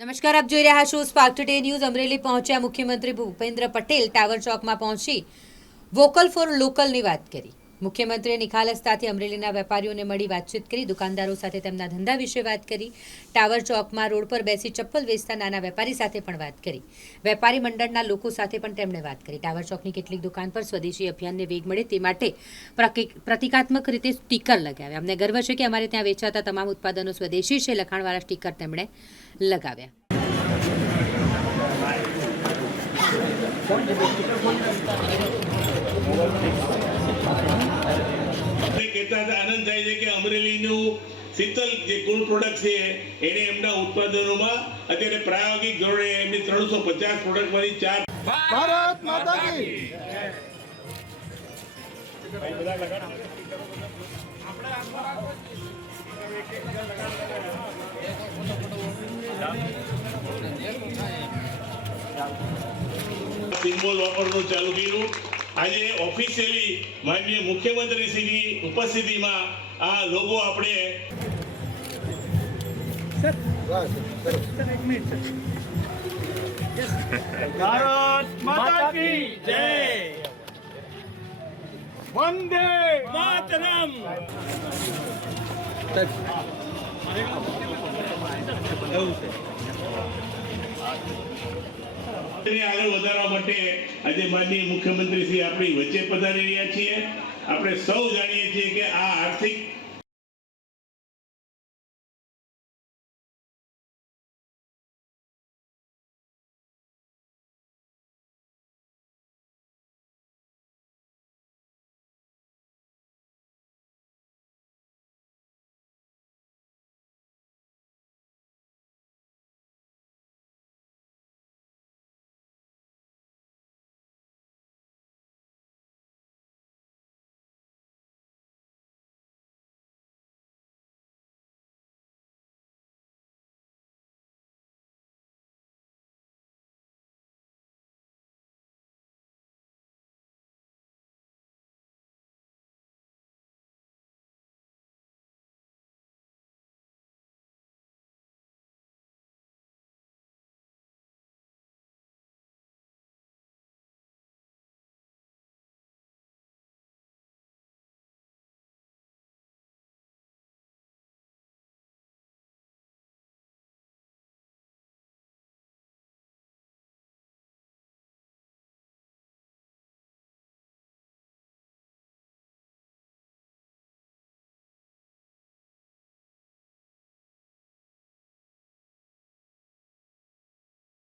નમસ્કાર, આપ જોઈ રહ્યા છો સ્પાર્ક ટુડે ન્યૂઝ અમરેલી પહોંચ્યા મુખ્યમંત્રી ભૂપેન્દ્ર પટેલ ટાવર ચોકમાં પહોંચી વોકલ ફોર લોકલની વાત કરી. મુખ્યમંત્રીએ નિખાલસતાથી અમરેલીના વેપારીઓને મળી વાતચીત કરી, દુકાનદારો સાથે તેમના ધંધા વિશે વાત કરી, ટાવર ચોકમાં રોડ પર બેસી ચપ્પલ વેચતા નાના વેપારી સાથે પણ વાત કરી. વેપારી મંડળના લોકો સાથે પણ તેમણે વાત કરી. ટાવર ચોકની કેટલીક દુકાન પર સ્વદેશી અભિયાનને વેગ મળે તે માટે પ્રતિકાત્મક રીતે સ્ટીકર લગાવ્યા. અમને ગર્વ છે કે અમારે ત્યાં વેચાતા તમામ ઉત્પાદનો સ્વદેશી છે, લખાણવાળા સ્ટીકર તેમણે લગાવ્યા. કહેતા હતા આનંદ થાય છે કે અમરેલીનું શીતલ જે કુલ પ્રોડક્ટ છે એને એમના ઉત્પાદનોમાં અત્યારે પ્રાયોગિક ધોરણે એમની ત્રણસો પચાસ પ્રોડક્ટમાંથી ચાર ભારત માતા કી. સિમ્બોલ વાપરવાનું ચાલુ કર્યું. આજે ઓફિશિયલી માનનીય મુખ્યમંત્રીશ્રીની ઉપસ્થિતિમાં આ લોગો આપણે ભારત માતા તેને આગળ વધારવા માટે આજે માનનીય મુખ્યમંત્રી શ્રી આપણી વચ્ચે પધારી રહ્યા છીએ. આપણે સૌ જાણીએ છીએ કે આ આર્થિક